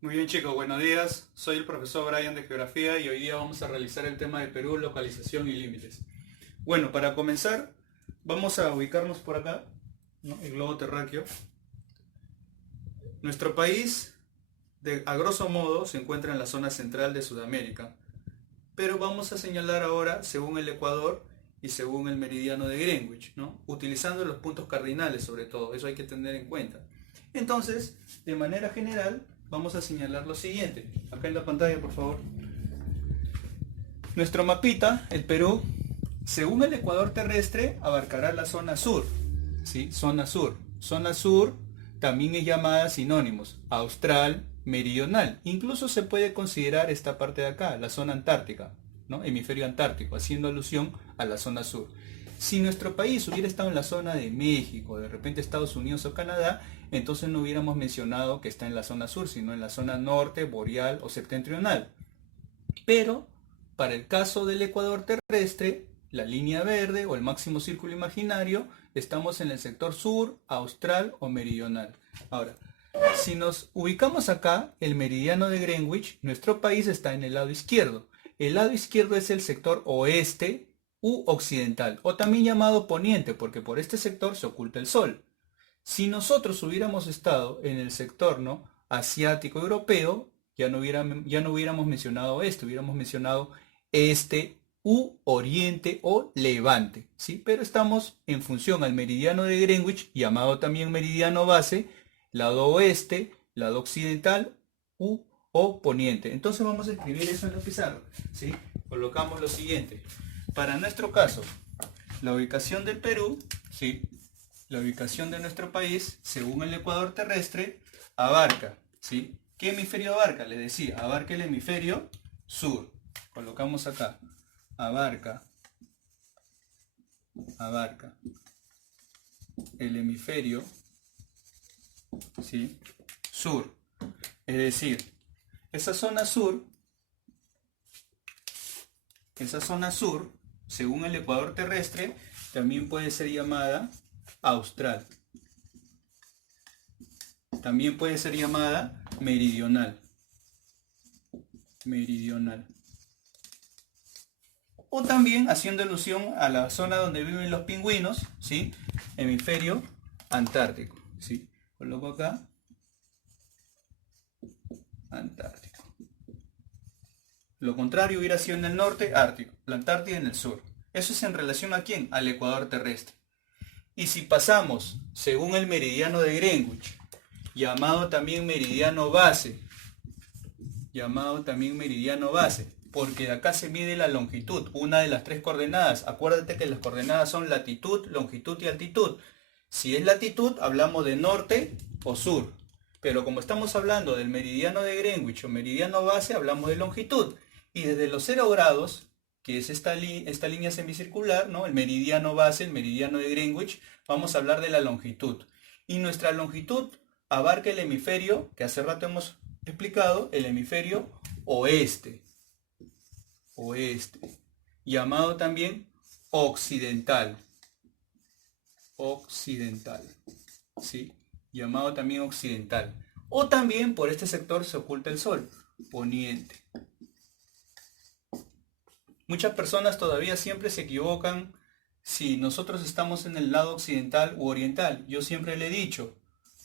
Muy bien chicos, buenos días. Soy el profesor Brian de Geografía y hoy día vamos a realizar el tema de Perú, localización y límites. Bueno, para comenzar vamos a ubicarnos por acá, ¿no? El globo terráqueo. Nuestro país, a grosso modo, se encuentra en la zona central de Sudamérica, pero vamos a señalar ahora según el Ecuador y según el meridiano de Greenwich, ¿no? Utilizando los puntos cardinales sobre todo, eso hay que tener en cuenta. Entonces, de manera general, vamos a señalar lo siguiente. Acá en la pantalla, por favor. Nuestro mapita, el Perú, según el ecuador terrestre, abarcará la zona sur. ¿Sí? Zona sur. Zona sur también es llamada sinónimos, austral, meridional. Incluso se puede considerar esta parte de acá, la zona antártica, ¿no? Hemisferio antártico, haciendo alusión a la zona sur. Si nuestro país hubiera estado en la zona de México, de repente Estados Unidos o Canadá, entonces no hubiéramos mencionado que está en la zona sur, sino en la zona norte, boreal o septentrional. Pero para el caso del ecuador terrestre, la línea verde o el máximo círculo imaginario, estamos en el sector sur, austral o meridional. Ahora, si nos ubicamos acá, el meridiano de Greenwich, nuestro país está en el lado izquierdo. El lado izquierdo es el sector oeste u occidental, o también llamado poniente, porque por este sector se oculta el sol. Si nosotros hubiéramos estado en el sector, ¿no?, asiático europeo, ya no hubiéramos mencionado esto, hubiéramos mencionado este u oriente o levante, ¿sí? Pero estamos en función al meridiano de Greenwich, llamado también meridiano base, lado oeste, lado occidental u o poniente. Entonces vamos a escribir eso en la pizarra, ¿sí? Colocamos lo siguiente. Para nuestro caso, la ubicación del Perú, ¿sí?, la ubicación de nuestro país, según el ecuador terrestre, abarca, ¿sí? ¿Qué hemisferio abarca? Les decía, abarca el hemisferio sur. Colocamos acá, abarca el hemisferio, ¿sí?, sur. Es decir, esa zona sur, según el ecuador terrestre, también puede ser llamada austral. También puede ser llamada meridional. O también haciendo alusión a la zona donde viven los pingüinos, ¿sí?, hemisferio antártico, ¿sí? Coloco acá, antártico. Lo contrario hubiera sido en el norte, ártico. La Antártida en el sur. Eso es en relación a quién, al ecuador terrestre. Y si pasamos, según el meridiano de Greenwich, llamado también meridiano base, porque de acá se mide la longitud, una de las tres coordenadas. Acuérdate que las coordenadas son latitud, longitud y altitud. Si es latitud, hablamos de norte o sur. Pero como estamos hablando del meridiano de Greenwich o meridiano base, hablamos de longitud. Y desde los 0 grados, que es esta línea semicircular, ¿no?, el meridiano base, el meridiano de Greenwich, vamos a hablar de la longitud. Y nuestra longitud abarca el hemisferio, que hace rato hemos explicado, el hemisferio oeste, llamado también occidental, ¿sí? Llamado también occidental. O también por este sector se oculta el sol, poniente. Muchas personas todavía siempre se equivocan si nosotros estamos en el lado occidental u oriental. Yo siempre le he dicho,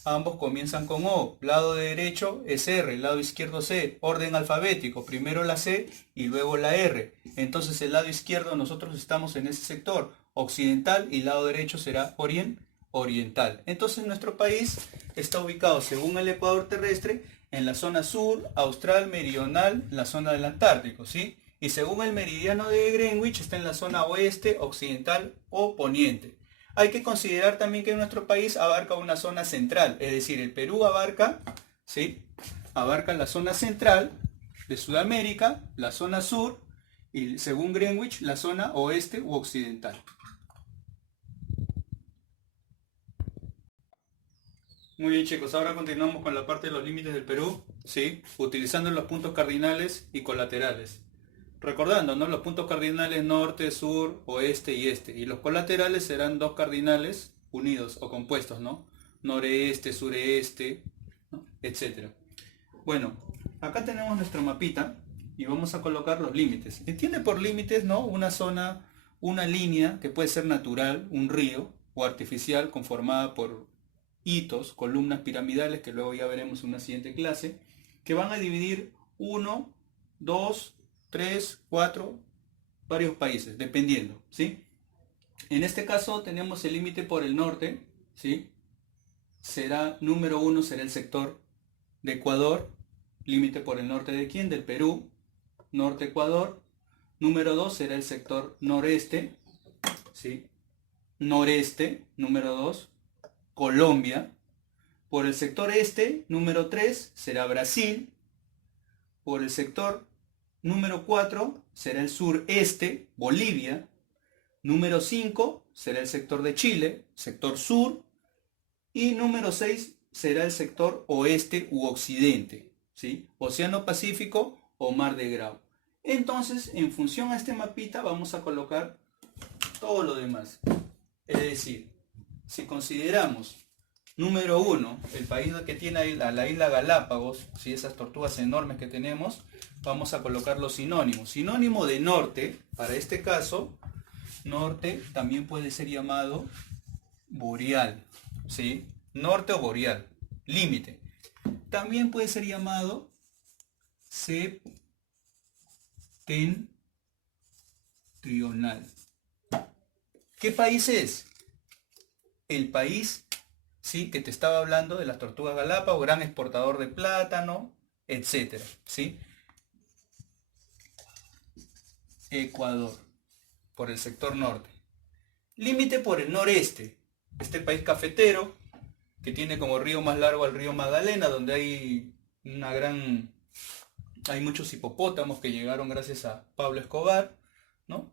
ambos comienzan con O, lado derecho es R, lado izquierdo C, orden alfabético, primero la C y luego la R. Entonces el lado izquierdo nosotros estamos en ese sector occidental y el lado derecho será oriental. Entonces nuestro país está ubicado, según el ecuador terrestre, en la zona sur, austral, meridional, la zona del Antártico, ¿sí? Y según el meridiano de Greenwich está en la zona oeste, occidental o poniente. Hay que considerar también que nuestro país abarca una zona central, es decir, el Perú abarca, ¿sí?, abarca la zona central de Sudamérica, la zona sur y según Greenwich la zona oeste u occidental. Muy bien chicos, ahora continuamos con la parte de los límites del Perú, ¿sí?, utilizando los puntos cardinales y colaterales. Recordando, ¿no?, los puntos cardinales norte, sur, oeste y este. Y los colaterales serán dos cardinales unidos o compuestos, ¿no? Noreste, sureste, ¿no?, etcétera. Bueno, acá tenemos nuestro mapita y vamos a colocar los límites. Entiende por límites, ¿no? Una zona, una línea que puede ser natural, un río, o artificial, conformada por hitos, columnas piramidales, que luego ya veremos en una siguiente clase, que van a dividir uno, dos, tres, cuatro, varios países, dependiendo, ¿sí? En este caso tenemos el límite por el norte, ¿sí? Será número uno, será el sector de Ecuador, límite por el norte de quién, del Perú, norte Ecuador. Número 2 será el sector noreste, ¿sí? Noreste, número 2, Colombia. Por el sector este, número 3 será Brasil. Por el sector número 4 será el sureste, Bolivia. Número 5 será el sector de Chile, sector sur. Y número 6 será el sector oeste u occidente, ¿sí? Océano Pacífico o Mar de Grau. Entonces, en función a este mapita, vamos a colocar todo lo demás. Es decir, si consideramos número 1, el país que tiene la isla Galápagos, ¿sí? Esas tortugas enormes que tenemos, vamos a colocar los sinónimos. Sinónimo de norte, para este caso, norte también puede ser llamado boreal, ¿sí? Norte o boreal, límite. También puede ser llamado septentrional. ¿Qué país es? El país, ¿sí? Que te estaba hablando de las tortugas Galápagos, gran exportador de plátano, etcétera, ¿sí? Ecuador, por el sector norte. Límite por el noreste, este país cafetero, que tiene como río más largo al río Magdalena, donde hay muchos hipopótamos que llegaron gracias a Pablo Escobar, ¿no?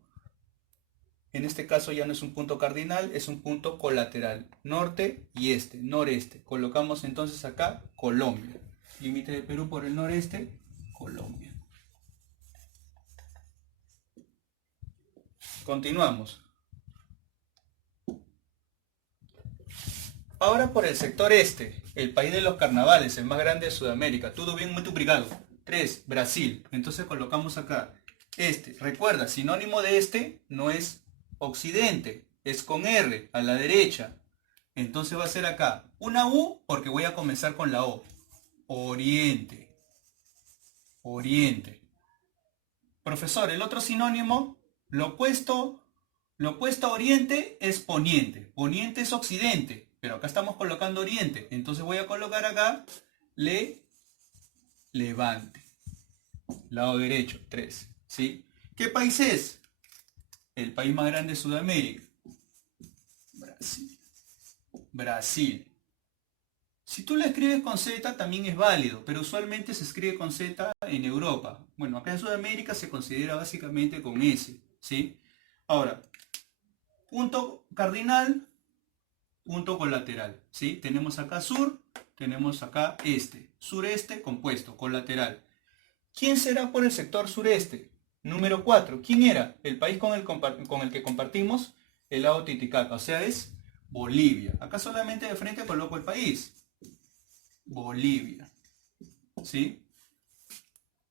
En este caso ya no es un punto cardinal, es un punto colateral, norte y este, noreste. Colocamos entonces acá Colombia. Límite de Perú por el noreste, Colombia. Continuamos. Ahora por el sector este, el país de los carnavales, el más grande de Sudamérica. Todo bien, muy obrigado. 3, Brasil. Entonces colocamos acá este. Recuerda, sinónimo de este no es occidente, es con R, a la derecha. Entonces va a ser acá una U porque voy a comenzar con la O. Oriente. Oriente. Profesor, el otro sinónimo, lo opuesto a oriente es poniente. Poniente es occidente, pero acá estamos colocando oriente. Entonces voy a colocar acá levante. Lado derecho, 3. ¿Sí? ¿Qué país es? El país más grande de Sudamérica. Brasil. Brasil. Si tú la escribes con Z también es válido, pero usualmente se escribe con Z en Europa. Bueno, acá en Sudamérica se considera básicamente con S, ¿sí? Ahora, punto cardinal, punto colateral, ¿sí? Tenemos acá sur, tenemos acá este. Sureste compuesto, colateral. ¿Quién será por el sector sureste? Número 4. ¿Quién era? El país con el que compartimos el lago Titicaca, o sea, es Bolivia. Acá solamente de frente coloco el país. Bolivia. ¿Sí?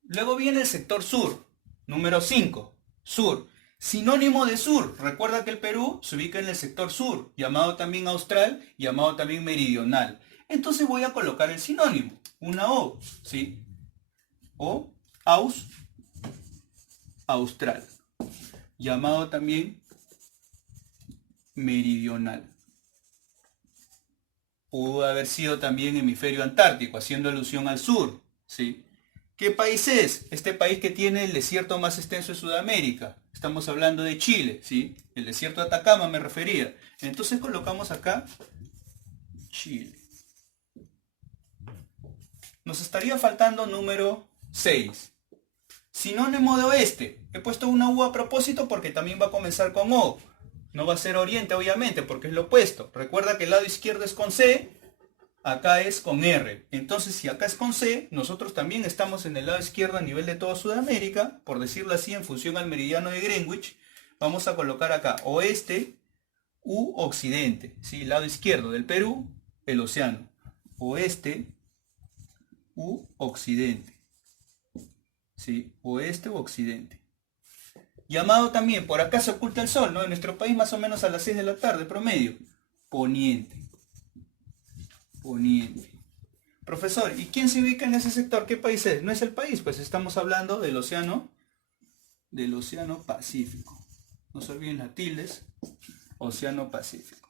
Luego viene el sector sur. Número 5. Sur. Sinónimo de sur. Recuerda que el Perú se ubica en el sector sur, llamado también austral, llamado también meridional. Entonces voy a colocar el sinónimo. Una O. ¿Sí? O, austral. Llamado también meridional. Pudo haber sido también hemisferio antártico, haciendo alusión al sur, ¿sí? ¿Qué país es? Este país que tiene el desierto más extenso de Sudamérica. Estamos hablando de Chile, ¿sí? El desierto de Atacama me refería. Entonces colocamos acá Chile. Nos estaría faltando número 6. Sinónimo de oeste. He puesto una U a propósito porque también va a comenzar con O. No va a ser oriente, obviamente, porque es lo opuesto. Recuerda que el lado izquierdo es con C, acá es con R. Entonces, si acá es con C, nosotros también estamos en el lado izquierdo a nivel de toda Sudamérica, por decirlo así, en función al meridiano de Greenwich. Vamos a colocar acá oeste u occidente. ¿Sí? Lado izquierdo del Perú, el océano. Oeste u occidente. ¿Sí? Oeste u occidente. Llamado también, por acá se oculta el sol, ¿no? En nuestro país más o menos a las 6 de la tarde, promedio. Poniente. Poniente. Profesor, ¿y quién se ubica en ese sector? ¿Qué país es? No es el país, pues estamos hablando del océano Pacífico. No se olviden las tildes. Océano Pacífico.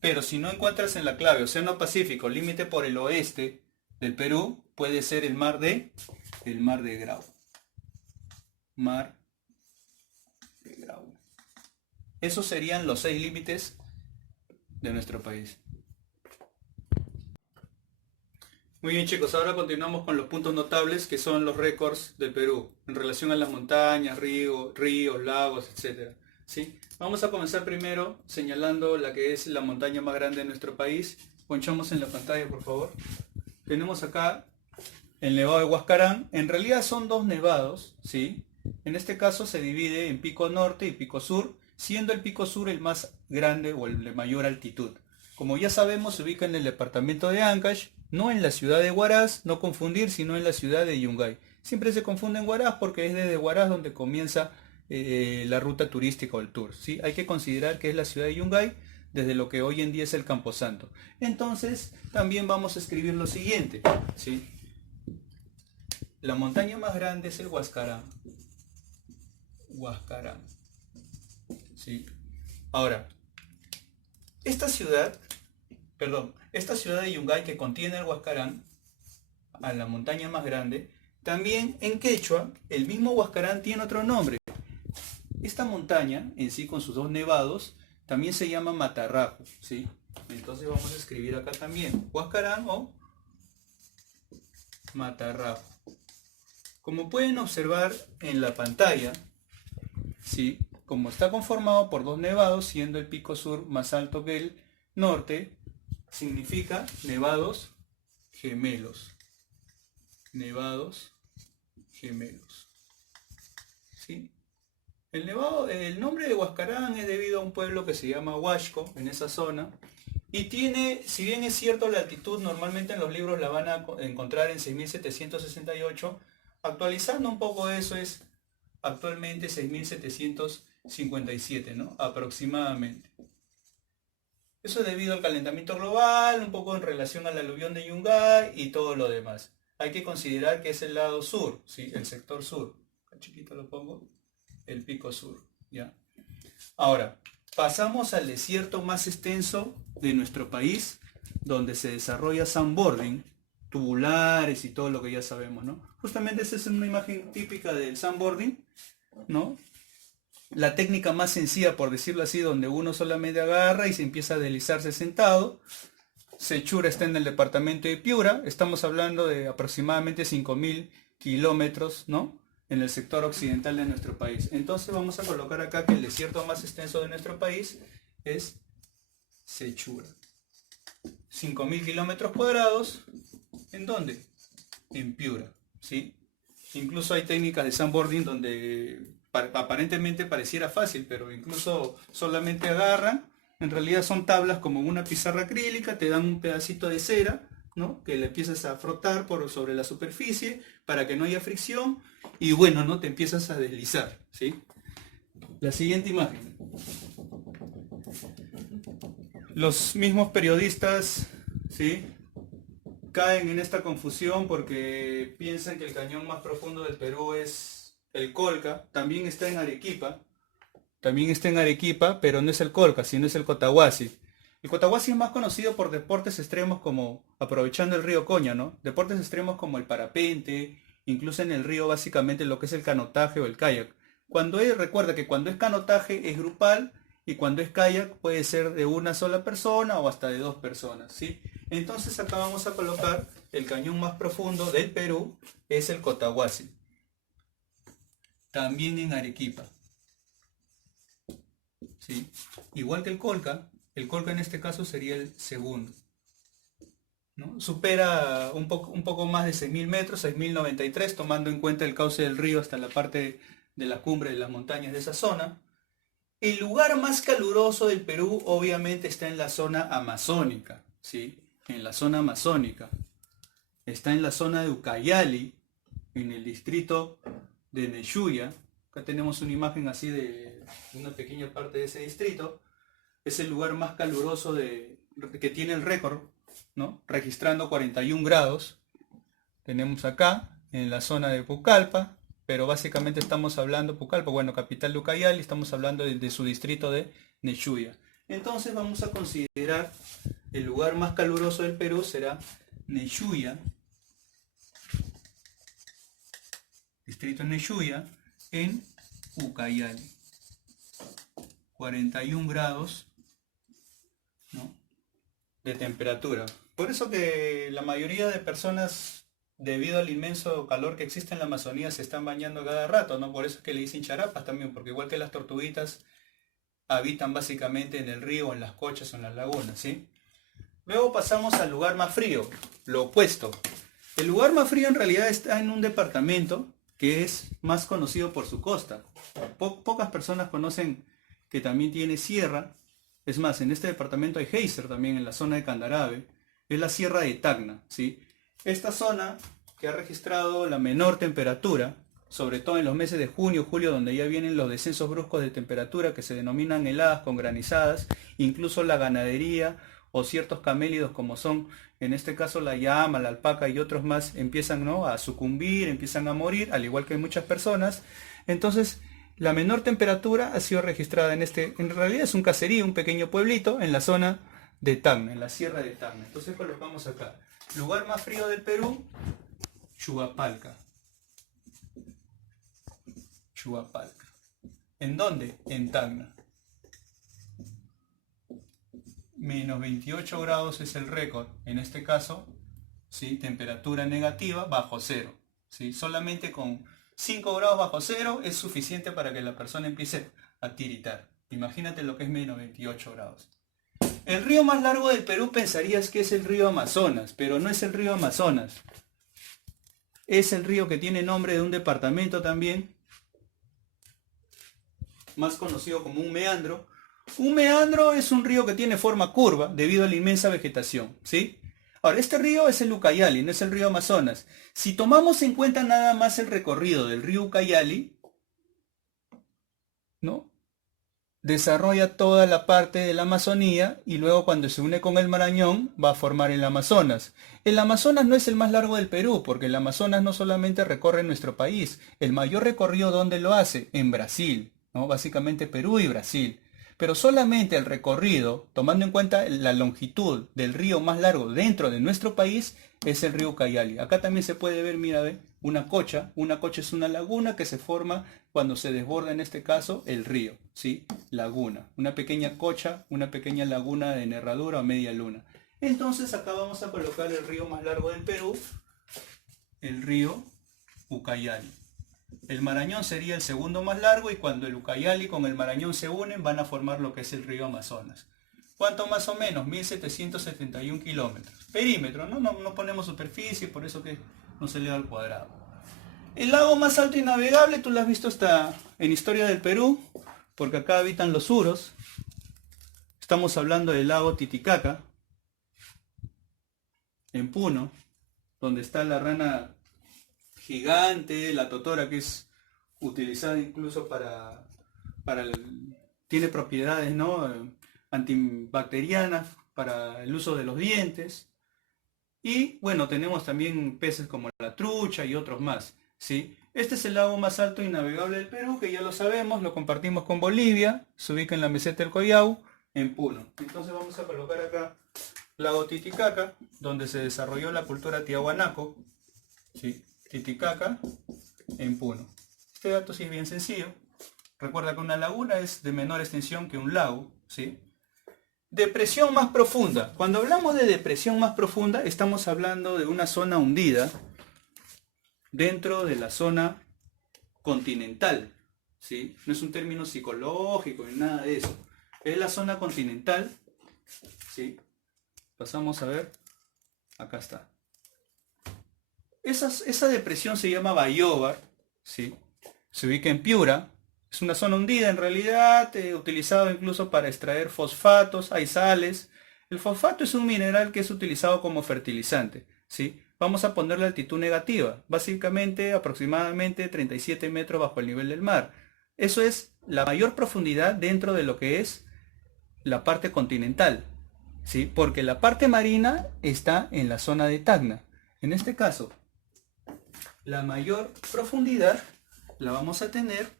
Pero si no encuentras en la clave Océano Pacífico, límite por el oeste del Perú, puede ser el mar de Grau. Mar de Grau. Esos serían los 6 límites de nuestro país. Muy bien, chicos, ahora continuamos con los puntos notables que son los récords del Perú en relación a las montañas, ríos, lagos, etc. ¿Sí? Vamos a comenzar primero señalando la que es la montaña más grande de nuestro país. Ponchamos en la pantalla, por favor. Tenemos acá el Nevado de Huascarán. En realidad son 2 nevados, ¿sí? En este caso se divide en Pico Norte y Pico Sur, siendo el Pico Sur el más grande o el de mayor altitud. Como ya sabemos, se ubica en el departamento de Ancash, no en la ciudad de Huaraz, no confundir, sino en la ciudad de Yungay. Siempre se confunde en Huaraz porque es desde Huaraz donde comienza la ruta turística o el tour, ¿sí? Hay que considerar que es la ciudad de Yungay, desde lo que hoy en día es el Camposanto. Entonces, también vamos a escribir lo siguiente, ¿sí? La montaña más grande es el Huascarán. Huascarán. ¿Sí? Ahora, esta ciudad de Yungay que contiene el Huascarán, a la montaña más grande, también en quechua, el mismo Huascarán tiene otro nombre. Esta montaña, en sí con sus 2 nevados, también se llama Matarrajo, ¿sí? Entonces vamos a escribir acá también, Huascarán o Matarrajo. Como pueden observar en la pantalla, ¿sí? Como está conformado por 2 nevados, siendo el Pico Sur más alto que el norte, significa nevados gemelos. Nevados gemelos. ¿Sí? El nombre de Huascarán es debido a un pueblo que se llama Huasco, en esa zona, y tiene, si bien es cierto la altitud, normalmente en los libros la van a encontrar en 6.768, actualizando un poco eso es actualmente 6.757, ¿no? Aproximadamente. Eso es debido al calentamiento global, un poco en relación al aluvión de Yungay y todo lo demás. Hay que considerar que es el lado sur, ¿sí? El sector sur. Acá chiquito lo pongo. El Pico Sur, ¿ya? Ahora, pasamos al desierto más extenso de nuestro país, donde se desarrolla sandboarding, tubulares y todo lo que ya sabemos, ¿no? Justamente esa es una imagen típica del sandboarding, ¿no? La técnica más sencilla, por decirlo así, donde uno solamente agarra y se empieza a deslizarse sentado. Sechura está en el departamento de Piura, estamos hablando de aproximadamente 5.000 kilómetros, ¿no? En el sector occidental de nuestro país. Entonces vamos a colocar acá que el desierto más extenso de nuestro país es Sechura. 5.000 kilómetros cuadrados, ¿en dónde? En Piura, ¿sí? Incluso hay técnicas de sandboarding donde aparentemente pareciera fácil, pero incluso solamente agarran, en realidad son tablas como una pizarra acrílica, te dan un pedacito de cera, ¿no? Que le empiezas a frotar sobre la superficie para que no haya fricción y bueno, ¿no? Te empiezas a deslizar, ¿sí? La siguiente imagen. Los mismos periodistas, ¿sí? Caen en esta confusión porque piensan que el cañón más profundo del Perú es el Colca. También está en Arequipa, pero no es el Colca, sino es el Cotahuasi. El Cotahuasi es más conocido por deportes extremos como, aprovechando el río Coña, ¿no? Deportes extremos como el parapente, incluso en el río básicamente lo que es el canotaje o el kayak. Recuerda que cuando es canotaje es grupal y cuando es kayak puede ser de una sola persona o hasta de 2 personas, ¿sí? Entonces acá vamos a colocar el cañón más profundo del Perú, es el Cotahuasi. También en Arequipa, ¿sí? Igual que el Colca en este caso sería el segundo, ¿no? Supera un poco más de 6.000 metros, 6.093, tomando en cuenta el cauce del río hasta la parte de la cumbre de las montañas de esa zona. El lugar más caluroso del Perú obviamente está en la zona amazónica, ¿sí? en la zona amazónica. Está en la zona de Ucayali, en el distrito de Neyuya. Acá tenemos una imagen así de una pequeña parte de ese distrito. Es el lugar más caluroso que tiene el récord, ¿no? Registrando 41 grados. Tenemos acá, en la zona de Pucallpa, pero básicamente estamos hablando, Pucallpa, bueno, capital de Ucayali, estamos hablando de su distrito de Neyuya. Entonces vamos a considerar el lugar más caluroso del Perú será Neyuya, distrito Neyuya, en Ucayali. 41 grados, ¿no?, de temperatura. Por eso que la mayoría de personas, debido al inmenso calor que existe en la Amazonía, se están bañando cada rato, ¿no? Por eso es que le dicen charapas también, porque igual que las tortuguitas, habitan básicamente en el río, en las cochas o en las lagunas, ¿sí? Luego pasamos al lugar más frío, lo opuesto. El lugar más frío en realidad está en un departamento que es más conocido por su costa. Pocas personas conocen que también tiene sierra. Es más, en este departamento hay geyser también en la zona de Candarave. Es la sierra de Tacna, ¿sí? Esta zona que ha registrado la menor temperatura, sobre todo en los meses de junio, julio, donde ya vienen los descensos bruscos de temperatura que se denominan heladas con granizadas, incluso la ganadería o ciertos camélidos como son, en este caso la llama, la alpaca y otros más, empiezan, ¿no?, a sucumbir, empiezan a morir, al igual que muchas personas. Entonces, la menor temperatura ha sido registrada en realidad es un caserío, un pequeño pueblito en la zona de Tacna, en la sierra de Tacna. Entonces colocamos acá, lugar más frío del Perú, Chuapalca. Chuapalca. ¿En dónde? En Tacna. Menos 28 grados es el récord, en este caso, ¿sí?, temperatura negativa bajo cero, ¿sí? Solamente con 5 grados bajo cero es suficiente para que la persona empiece a tiritar. Imagínate lo que es menos 28 grados. El río más largo del Perú pensarías que es el río Amazonas, pero no es el río Amazonas. Es el río que tiene nombre de un departamento también, más conocido como un meandro. Un meandro es un río que tiene forma curva debido a la inmensa vegetación, ¿sí? Ahora, este río es el Ucayali, no es el río Amazonas. Si tomamos en cuenta nada más el recorrido del río Ucayali, ¿no?, desarrolla toda la parte de la Amazonía y luego cuando se une con el Marañón va a formar el Amazonas. El Amazonas no es el más largo del Perú, porque el Amazonas no solamente recorre nuestro país, el mayor recorrido, ¿dónde lo hace? En Brasil, ¿no? Básicamente Perú y Brasil. Pero solamente el recorrido, tomando en cuenta la longitud del río más largo dentro de nuestro país, es el río Ucayali. Acá también se puede ver, mira, ve, una cocha. Una cocha es una laguna que se forma cuando se desborda, en este caso, el río, ¿sí? Laguna. Una pequeña cocha, una pequeña laguna de nerradura o media luna. Entonces acá vamos a colocar el río más largo del Perú, el río Ucayali. El Marañón sería el segundo más largo y cuando el Ucayali con el Marañón se unen van a formar lo que es el río Amazonas. ¿Cuánto más o menos? 1771 kilómetros. Perímetro, ¿no? No ponemos superficie, por eso que no se le da al cuadrado. El lago más alto y navegable, tú lo has visto hasta en Historia del Perú, porque acá habitan los suros. Estamos hablando del lago Titicaca, en Puno, donde está la rana gigante, la totora, que es utilizada incluso tiene propiedades, ¿no?, antibacterianas para el uso de los dientes. Y bueno, tenemos también peces como la trucha y otros más, ¿sí? Este es el lago más alto y navegable del Perú, que ya lo sabemos, lo compartimos con Bolivia, se ubica en la meseta del Collao, en Puno. Entonces vamos a colocar acá lago Titicaca, donde se desarrolló la cultura Tiahuanaco, ¿sí? Titicaca, en Puno. Este dato sí es bien sencillo. Recuerda que una laguna es de menor extensión que un lago, ¿sí? Depresión más profunda. Cuando hablamos de depresión más profunda, estamos hablando de una zona hundida dentro de la zona continental, ¿sí? No es un término psicológico ni nada de eso. Es la zona continental, ¿sí? Pasamos a ver. Acá está. Esa depresión se llama Bayobar, ¿sí? Se ubica en Piura. Es una zona hundida en realidad, utilizado incluso para extraer fosfatos, hay sales. El fosfato es un mineral que es utilizado como fertilizante, ¿sí? Vamos a ponerle altitud negativa, básicamente aproximadamente 37 metros bajo el nivel del mar. Eso es la mayor profundidad dentro de lo que es la parte continental, ¿sí? Porque la parte marina está en la zona de Tacna. En este caso, la mayor profundidad la vamos a tener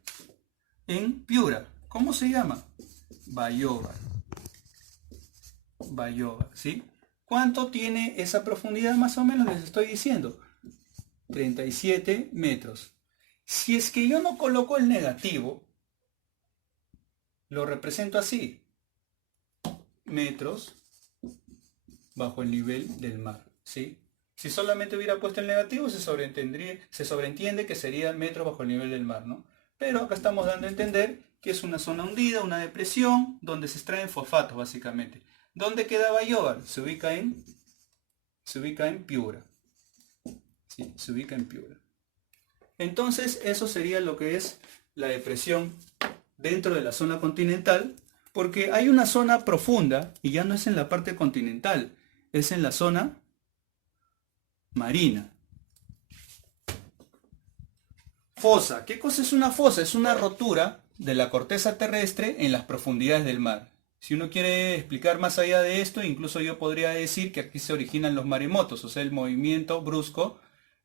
en Piura. ¿Cómo se llama? Bayóvar. Bayóvar, ¿sí? ¿Cuánto tiene esa profundidad? Más o menos les estoy diciendo. 37 metros. Si es que yo no coloco el negativo, lo represento así. Metros bajo el nivel del mar, ¿sí? Si solamente hubiera puesto el negativo, se sobreentiende que sería metros bajo el nivel del mar, ¿no? Pero acá estamos dando a entender que es una zona hundida, una depresión, donde se extraen fosfatos, básicamente. ¿Dónde queda Bayóvar? Se ubica en Piura. ¿Sí? Se ubica en Piura. Entonces, eso sería lo que es la depresión dentro de la zona continental, porque hay una zona profunda, y ya no es en la parte continental, es en la zona marina. Fosa. ¿Qué cosa es una fosa? Es una rotura de la corteza terrestre en las profundidades del mar. Si uno quiere explicar más allá de esto, incluso yo podría decir que aquí se originan los maremotos, o sea, el movimiento brusco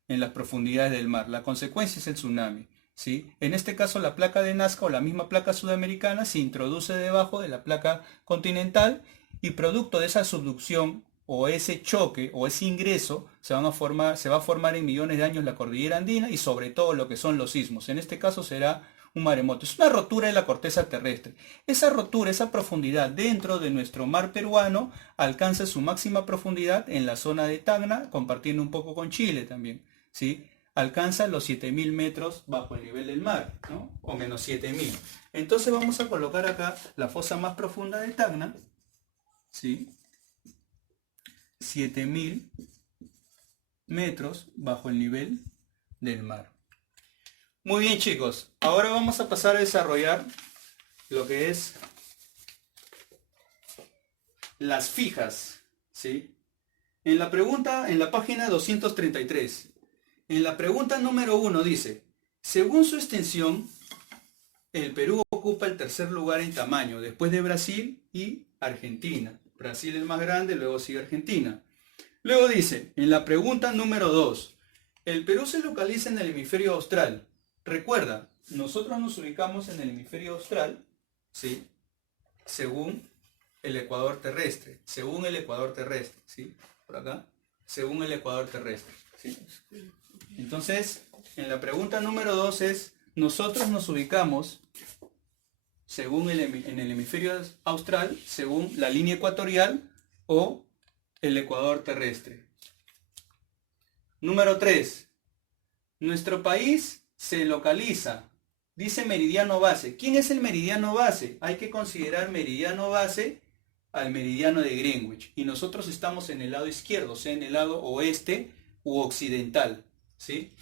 en las profundidades del mar. La consecuencia es el tsunami, ¿sí? En este caso, la placa de Nazca o la misma placa sudamericana se introduce debajo de la placa continental y producto de esa subducción o ese choque o ese ingreso se va a formar en millones de años la cordillera andina y sobre todo lo que son los sismos. En este caso será un maremoto. Es una rotura de la corteza terrestre. Esa rotura, esa profundidad dentro de nuestro mar peruano alcanza su máxima profundidad en la zona de Tacna, compartiendo un poco con Chile también, ¿sí? Alcanza los 7000 metros bajo el nivel del mar, ¿no? O menos 7000. Entonces vamos a colocar acá la fosa más profunda de Tacna, ¿sí? 7000 metros bajo el nivel del mar. Muy bien, chicos, ahora vamos a pasar a desarrollar lo que es las fijas, ¿sí? En la página 233, en la pregunta número 1 dice, según su extensión, el Perú ocupa el tercer lugar en tamaño, después de Brasil y Argentina. Brasil es el más grande, luego sigue Argentina. Luego dice, en la pregunta número 2, el Perú se localiza en el hemisferio austral. Recuerda, nosotros nos ubicamos en el hemisferio austral, ¿sí? Según el ecuador terrestre, ¿sí? Por acá, según el ecuador terrestre, ¿sí? Entonces, en la pregunta número 2 es, nosotros nos ubicamos en el hemisferio austral, según la línea ecuatorial o el ecuador terrestre. Número 3, nuestro país se localiza, dice meridiano base. ¿Quién es el meridiano base? Hay que considerar meridiano base al meridiano de Greenwich. Y nosotros estamos en el lado izquierdo, o sea, en el lado oeste u occidental, ¿sí?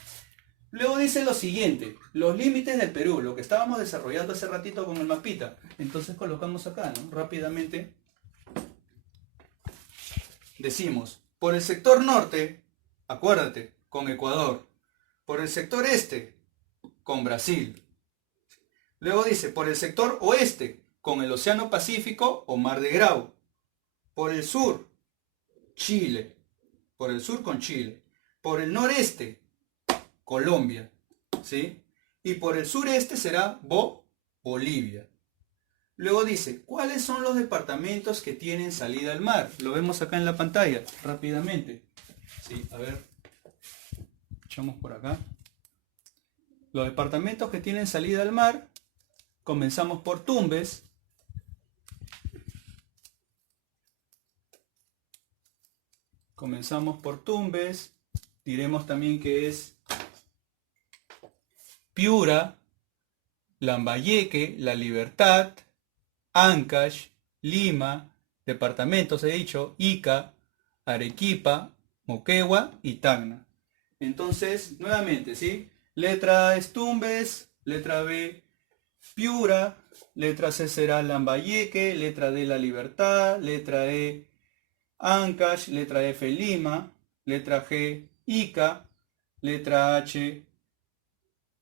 Luego dice lo siguiente, los límites del Perú, lo que estábamos desarrollando hace ratito con el mapita. Entonces colocamos acá, ¿no? Rápidamente. Decimos, por el sector norte, acuérdate, con Ecuador. Por el sector este, con Brasil. Luego dice, por el sector oeste, con el Océano Pacífico o Mar de Grau. Por el sur, Chile. Por el sur con Chile. Por el noreste, Colombia. ¿Sí? Y por el sureste será Bolivia. Luego dice, ¿cuáles son los departamentos que tienen salida al mar? Lo vemos acá en la pantalla, rápidamente. Sí, a ver. Echamos por acá. Los departamentos que tienen salida al mar, comenzamos por Tumbes. Diremos también que es Piura, Lambayeque, La Libertad, Ancash, Lima, departamentos he dicho, Ica, Arequipa, Moquegua y Tacna. Entonces, nuevamente, ¿sí? Letra A es Tumbes, letra B Piura, letra C será Lambayeque, letra D La Libertad, letra E Ancash, letra F, Lima, letra G, Ica, letra H,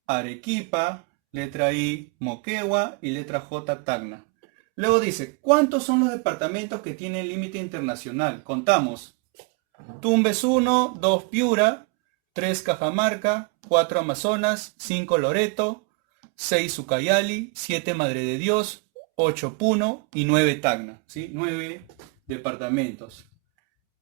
Arequipa, letra I, Moquegua y letra J, Tacna. Luego dice, ¿cuántos son los departamentos que tienen límite internacional? Contamos. Tumbes 1, 2 Piura, 3 Cajamarca, 4 Amazonas, 5 Loreto, 6 Ucayali, 7 Madre de Dios, 8 Puno y 9 Tacna. ¿Sí? 9 departamentos.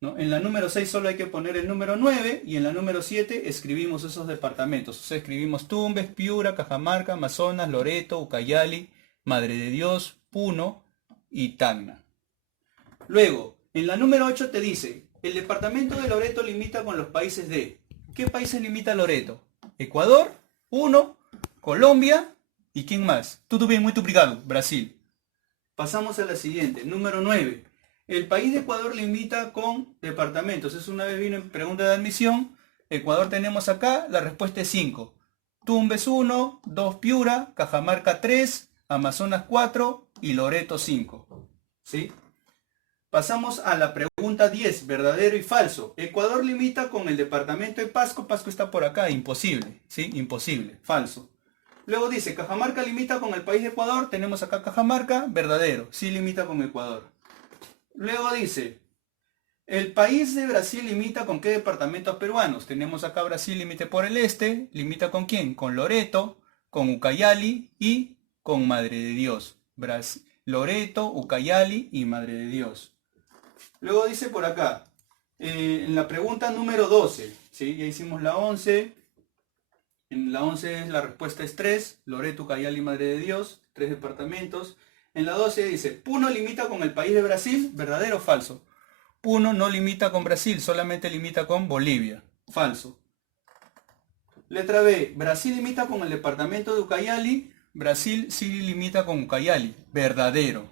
¿No? En la número 6 solo hay que poner el número 9 y en la número 7 escribimos esos departamentos. O sea, escribimos Tumbes, Piura, Cajamarca, Amazonas, Loreto, Ucayali, Madre de Dios, Puno y Tacna. Luego, en la número 8 te dice, el departamento de Loreto limita con los países de... ¿Qué países limita Loreto? Ecuador, 1, Colombia y ¿quién más? Tudo bien, muy obrigado, Brasil. Pasamos a la siguiente, número 9. El país de Ecuador limita con departamentos. Es una vez vino en pregunta de admisión. Ecuador tenemos acá, la respuesta es 5. Tumbes 1, 2 Piura, Cajamarca 3, Amazonas 4 y Loreto 5. ¿Sí? Pasamos a la pregunta 10, verdadero y falso. Ecuador limita con el departamento de Pasco. Pasco está por acá, imposible. ¿Sí? Imposible, falso. Luego dice, Cajamarca limita con el país de Ecuador. Tenemos acá Cajamarca, verdadero. Sí limita con Ecuador. Luego dice, el país de Brasil limita con qué departamentos peruanos. Tenemos acá Brasil límite por el este. ¿Limita con quién? Con Loreto, con Ucayali y con Madre de Dios. Loreto, Ucayali y Madre de Dios. Luego dice por acá, en la pregunta número 12, ¿sí? Ya hicimos la 11. En la 11 la respuesta es 3, Loreto, Ucayali y Madre de Dios, 3 departamentos. En la 12 dice, Puno limita con el país de Brasil, ¿verdadero o falso? Puno no limita con Brasil, solamente limita con Bolivia, falso. Letra B, Brasil limita con el departamento de Ucayali, Brasil sí limita con Ucayali, verdadero.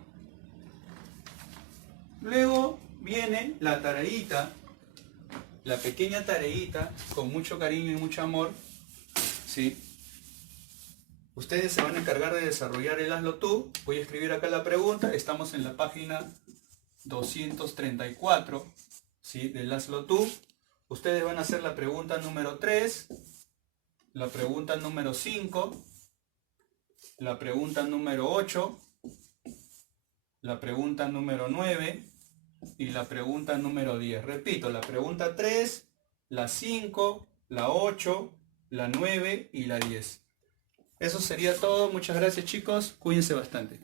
Luego viene la tareita, la pequeña tareita, con mucho cariño y mucho amor, ¿sí? Ustedes se van a encargar de desarrollar el hazlo tú. Voy a escribir acá la pregunta. Estamos en la página 234, ¿sí? Del hazlo tú. Ustedes van a hacer la pregunta número 3, la pregunta número 5, la pregunta número 8, la pregunta número 9 y la pregunta número 10. Repito, la pregunta 3, la 5, la 8, la 9 y la 10. Eso sería todo. Muchas gracias, chicos. Cuídense bastante.